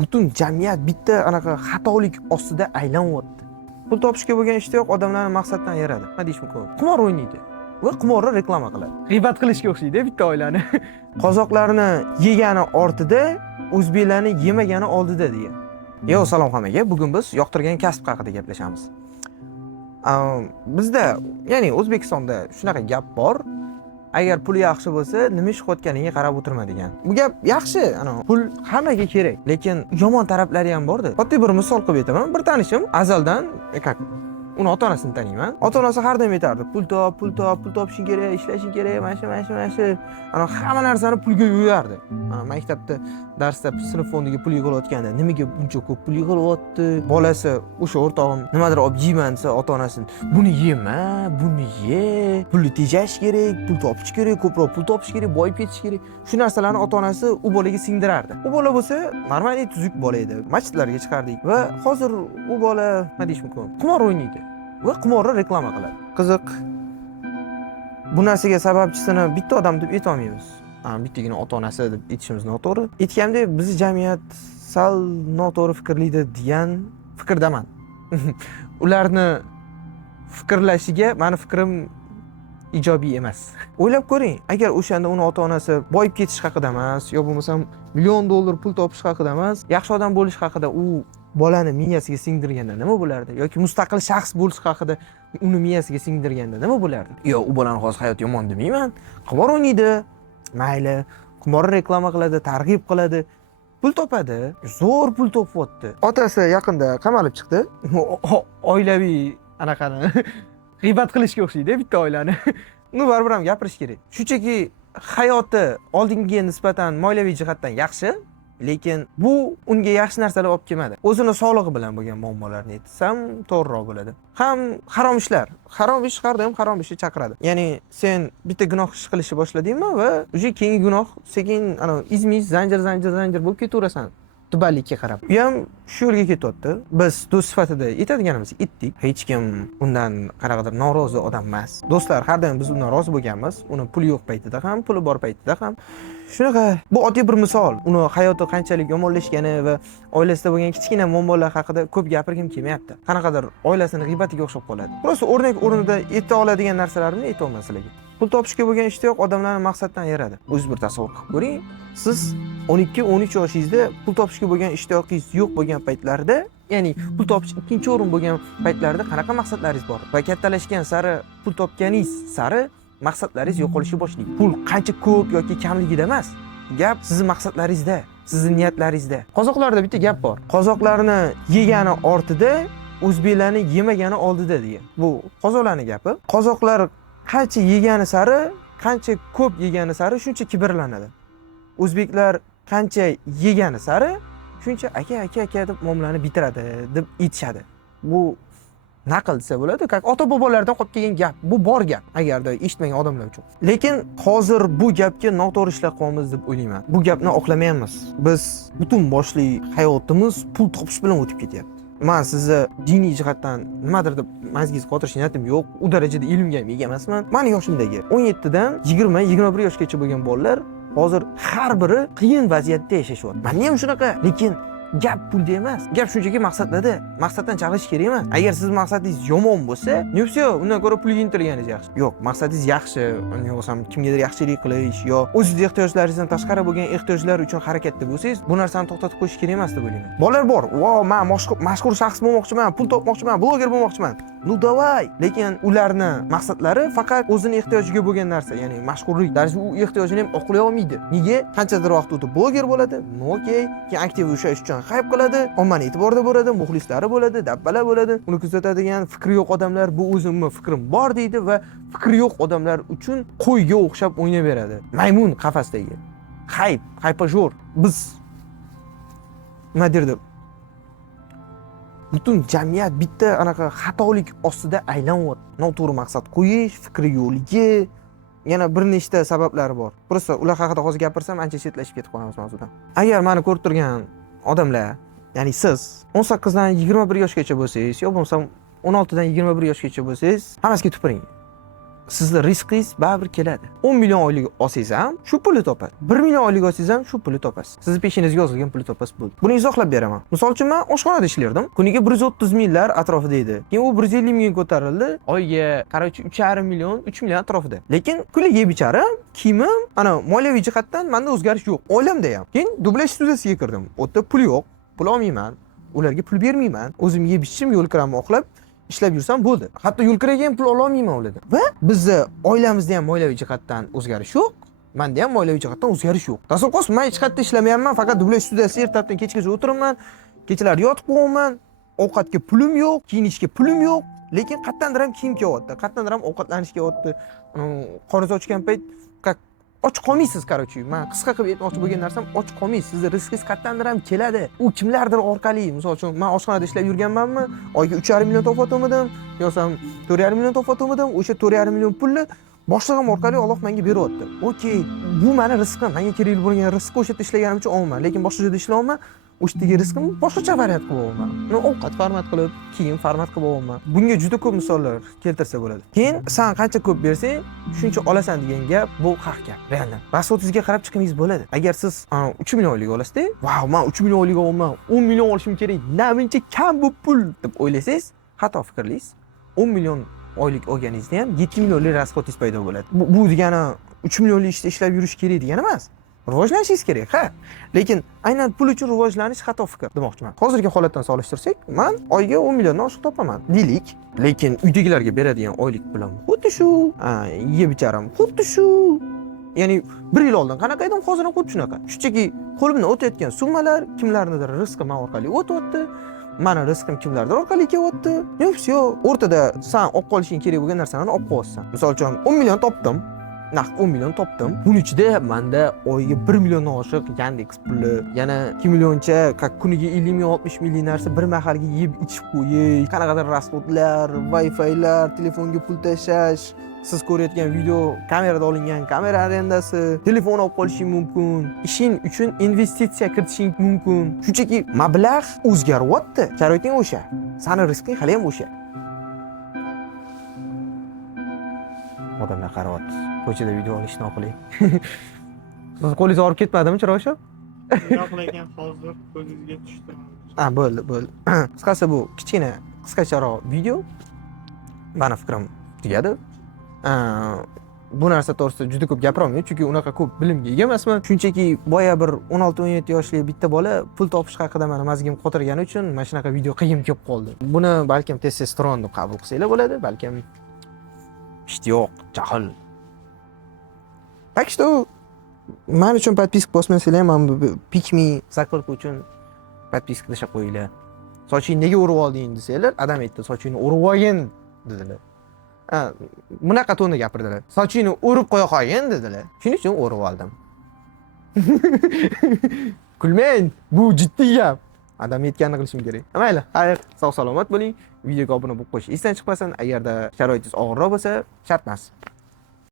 butun jamiyat bitta anaqa xatolik ostida aylanyapti. Pul topishga bo'lgan ishtiyoq odamlarni maqsaddan ayiradi. Nima deyish mumkin? Qimor o'ynaydi va qimorni reklama qiladi. G'iybat qilishga o'xshaydi bitta oilani. Qozoqlarni yegani ortida, o'zbeklarni yemagani oldida degan. Yo, salom hammaga. Bugun biz yoqtirgan kasb haqida gaplashamiz. Bizda, ya'ni O'zbekistonda shunaqa gap bor. Agar pul yaxshi bo'lsa, nima ish qilayotganingga qarab o'tirma degan. Bu gap yaxshi, pul hammaga kerak, lekin yomon taraflari ham bor-da. Oddiy bir misol qilib aytaman. Bir tanishim azaldan, uni ota-onasini taniyman. Ota-onasi har doim aytardi, pul topishing kerak, ishlashing kerak, mana shu. Hamma narsani pulga yo'yardi. Maktabda darsda sinf fondiga pul yig'ayotganda, nimaga buncha ko'p pul yig'ilyapti? Bolasi o'sha o'rtog'im nimadir olib yeyman desa, ota-onasi buni yema, buni ye, pulni tejash kerak, pul topish kerak, ko'proq pul topish kerak, boyib ketish kerak. Shu narsalarni ota-onasi u bolaga singdirardi. U bola bo'lsa, normal tuzuk bola edi. Masjidlarga chiqardik va hozir u bola, nima deyish mumkin, qimor o'ynaydi va qimorni reklama qiladi. Qiziq. Bu narsaga sababchisini bitta odam deb ayta olmaymiz. Bittagina ota-onasi deb aytishimiz noto'g'ri. Aytganda biz jamiyat sal noto'g'ri fikrlaydi degan fikrdaman. Ularni fikrlashiga meni fikrim ijobiy emas. O'ylab ko'ring, agar o'shanda uni ota-onasi boyib ketish haqida emas, yo bo'lmasam million dollar pul topish haqida emas, yaxshi odam bo'lish haqida u bolani miyasiga singdirganda nima bo'lardi? Yoki mustaqil shaxs bo'lish haqida uni miyasiga singdirganda nima bo'lardi? Yo, u bolani hozir hayot yomon demayman. Qimor o'ynaydi, mayli, qimorni reklama qiladi, targ'ib qiladi, pul topadi, zo'r pul topyapti. Otasi yaqinda qamalib chiqdi. Oilaviy anaqani g'iybat qilishga o'xshaydi bitta oilani. Uni baribir ham gapirish kerak. Shunchaki hayoti oldingiga nisbatan moliyaviy jihatdan yaxshi, lekin bu unga yaxshi narsalar olib kelmadi. O'zini sog'lig'i bilan bo'lgan muammolarni aytsam to'g'riroq bo'ladi. Ham harom ishlar. Harom ish har doim harom ishga chaqiradi. Ya'ni sen bitta gunoh ish qilishni boshladingmi va o'sha keyingi gunoh sekin izmiz zanjir bo'lib ketaverasan. Tubanlikka qarab. U ham shu yo'lga ketyapti. Biz do'st sifatida aytadiganimiz aytdik. Hech kim undan qanaqadir norozi odam emas. Do'stlar, har doim biz undan rozi bo'lganmiz. Uni puli yo'q paytida ham, puli bor paytida ham. Shunaqa, bu oddiy bir misol. Uni hayoti qanchalik yomonlashgani va oilasida bo'lgan kichkina muammolar haqida ko'p gapirgim kelmayapti. Qanaqadir oilasini g'iyibatiga o'xshab qoladi. Prosta o'rnak o'rnida ayta oladigan narsalarni ayta olman sizlarga. Pul topishga bo'lgan ishtiyoq odamlarni maqsaddan ayiradi. O'zingiz bir tasavvur qilib ko'ring. Siz 12-13 yoshingizda pul topishga bo'lgan ishtiyoqingiz yo'q bo'lgan paytlarda, ya'ni pul topish ikkinchi o'rin bo'lgan paytlarda qanaqa maqsadlaringiz bor? Va kattalashgan sari pul topganingiz sari maqsadlaringiz yo'qolishga boshlaydi. Pul qancha ko'p yoki kamligida emas, gap sizning maqsadlaringizda, sizning niyatlaringizda. Qozoqlarda bitta gap bor. Qozoqlarni yegani ortida, o'zbeklarni yemagani oldida degan. Bu qozoqlarning gapi. Qozoqlar qancha yegani sari, qancha ko'p yegani sari shuncha kibrlanadi. O'zbeklar qancha yegani sari shuncha aka deb muomalani bitiradi deb aytishadi. Bu naql desa bo'ladi, ota-bobolardan qolib kelgan gap. Bu bor gap, agarda eshitmagan odamlar uchun. Lekin hozir bu gapga noto'g'ri ishlab qolamiz deb o'ylayman. Bu gapni oqlamayapmiz. Biz butun boshli hayotimiz pul topish bilan o'tib ketyapti. Men sizni diniy jihatdan nimadir deb mazgingizni qotirish niyatim yo'q. U darajada ilmga ham ega emasman. Meni yoshimdagi 17 dan 20-21 yoshgacha bo'lgan bolalar hozir har biri qiyin vaziyatda yashashyapti. Meni ham shunaqa, lekin gap pulda emas. Gap shunchaki maqsadlarda. Maqsaddan chalg'ish kerak emas. Agar siz maqsadingiz yomon bo'lsa, nima undan ko'ra pulga intilganingiz yaxshi. Yo'q, maqsadingiz yaxshi, yo'qsam kimgadir yaxshilik qilish yo o'zingiz ehtiyojlaringizdan tashqari bo'lgan ehtiyojlar uchun harakatda bo'lsangiz, bu narsani to'xtatib qo'yish kerak emas deb o'ylayman. Bolalar bor. "Vo, men mashhur shaxs bo'lmoqchiman, pul topmoqchiman, bloger bo'lmoqchiman." Nu davay. Lekin ularni maqsadlari faqat o'zini ehtiyojiga bo'lgan narsa, ya'ni mashhurlik. Darsi u ehtiyojini ham oqlay olmaydi. Nega? Qanchadir vaqt o'tib bloger bo'ladi, okey, keyin aktiv o'shash uchun hayb qiladi, ommaviy e'tiborda bo'ladi, muxlislari bo'ladi, dabbalar bo'ladi. Uni kuzatadigan fikri yo'q odamlar bu o'zimning fikrim bor deydi va fikri yo'q odamlar uchun qo'yga o'xshab o'ynaveradi. Maymun qafasdagi. Haypajor. Biz nima derdim? Butun jamiyat bitta anaqa xatolik ostida aylanyapti. Noto'g'ri maqsad qo'yish, fikri yo'ligi, yana bir nechta sabablari bor. Prosta ular haqida hozir gapirsam ancha chetlashib ketib qolamiz mavzudan. Agar meni ko'rib turgan odamlar, ya'ni siz 18 dan 21 yoshgacha bo'lsangiz, yo bo'lmasa 16 dan 21 yoshgacha bo'lsangiz, hammasiga tupuring. sizni rizqingiz baribir keladi. 10 million oylik olsangiz ham shu pulni topasiz. 1 million oylik olsangiz ham shu pulni topasiz. Sizni peshingizga yozilgan pulni topasiz bo'ldi. Buni izohlab beraman. Misol uchun men oshxonada ishlardim. Kuniga 130 minglar atrofida edi. Keyin u 150 mingga ko'tarildi. Oyga, qarochi 3,5 million, 3 million atrofida. Lekin kunliga bicharam, kiyimim, ana moliyaviy jihatdan menda o'zgarish yo'q. Oilamda ham. Keyin dublyaj studiyasiga kirdim. U yerda pul yo'q, pul olmayman. Ularga pul bermayman. O'zim yeb ichishim, yo'l kiramni oqlab ishlab yursam bo'ldi. Hatto yo'l kiraga ham pul ola olmayman ulardan. Va bizni oilamizda ham moliyaviy jihatdan o'zgarish yo'q. Menda ham moliyaviy jihatdan o'zgarish yo'q. Tasavvur men hech qayerda ishlamayapman, faqat dublyaj studiyasida ertalabdan kechgacha o'tiraman. Kechalar yotib qo'yaman. Ovqatga pulim yo'q, kiyinishga pulim yo'q. Lekin qayerdandir ham kiyim kiyapti, qayerdandir ham ovqatlanishga kiyapti. Qorni ochgan payt och qolmaysiz, qarochi. Men qisqa qilib aytmoqchi bo'lgan narsam, och qolmaysiz. Sizni rizqingiz qayerdandir ham keladi. U kimlardir orqali, misol uchun men oshxonada ishlab yurganmanmi, oyga 3,5 million topotgandim, yo'sam 4,5 million topotgandim. O'sha 4,5 million pulni boshlig'im orqali Alloh menga beryapti. Okey, bu meni rizqim. Menga kerak bo'lgan rizqni o'sha yerda ishlaganim uchun olmayman, lekin boshqa joyda ishlayapman. O'shdagi rizqim boshqacha variant qilib olaman. Men ovqat format qilib, kiyim format qilib olaman. Bunga juda ko'p misollar keltirsa bo'ladi. Keyin sen qancha ko'p bersang, shuncha olasan degan gap bu haq gap. Realdan. Rasxodingizga qarab chiqishingiz bo'ladi. Agar siz 3 million oylik olasizda, "Vau, men 3 million oylik olaman, 10 million olishim kerak. Namincha kam bu pul" deb o'ylasangiz, xato fikrlaysiz. 10 million oylik olganingizda ham 7 millionlik rasxodingiz paydo bo'ladi. Bu degani 3 millionlik ishda ishlab yurish kerak degani emas. Rivojlanishingiz kerak, ha. Lekin aynan pul uchun rivojlanish xato fikr demoqchiman. Hozirgi holatdan solishtirsak, men oyga 10 milliondan oshiq topaman. Deylik, lekin uydagilarga beradigan oylik pulim xuddi shu, yeb icharim xuddi shu. Ya'ni 1 yil oldin qanaqa edim, hozir ham xuddi shunaqa. Shunchaki qo'limdan o'tayotgan summalar kimlarnidir rizqi men orqali o'tyapti. Meni rizqim kimlardir orqali kelyapti. Yo'q, o'rtada sen olib qolishing kerak bo'lgan narsalarni olib qo'yapsan. Misol uchun 10 million topdim. Naqd 10 million topdim. Buning ichida menda oyga 1 milliondan oshiq Yandex puli, yana 2 millioncha kuniga 50 ming 60 minglik narsa bir mahalga yeb ichib qo'yish, qanaqadir rasxodlar, Wi-Fi'lar, telefonga pul tashlash, siz ko'rayotgan video kamerada olingan kamera arendasi, telefon olib qolishing mumkin, ishing uchun investitsiya kiritishing mumkin. Shunchaki mablag' o'zgaryapti. Sharoiting o'sha. Sani rizqing hali ham o'sha. Odamlar qarayapti. Ko'chada video olishni oqiling. Siz qo'lingiz og'rib ketmadimi, Chiroyshov? Yo'q, lekin hozir ko'zingizga tushdi. Bo'ldi. Qisqasi bu kichkina, qisqacharoq video. Meni fikrim tugadi. Bu narsa to'g'risida juda ko'p gapira olmayman, chunki unaqa ko'p bilimga ega emasman. Shunchaki boya bir 16-17 yoshli bitta bola pul topish haqida meni mazgim qotirgani uchun mana shunaqa video qiyin kelib qoldi. Buni balkim testosteron deb qabul qilsanglar bo'ladi, balkim ishtiyoq, jahl. Так что men uchun подписка bosmasanglar ham pikmi zakladka uchun подписка tashlab qo'yinglar. Sochingni nega o'rib olding desanglar, adam aytdi, sochingni o'rib olgin dedilar. Bunaqa to'nda gapirdilar. Sochingni o'rib qo'ya qolgin dedilar. Shuning uchun o'rib oldim. Kulmang, bu jiddiy gap. Adam aytganini qilishim kerak. Mayli, xayr, sog' salomat bo'ling. Videoga obuna bo'lib qo'yish esdan chiqmasin. Agarda sharoitingiz og'irroq bo'lsa, shart emas.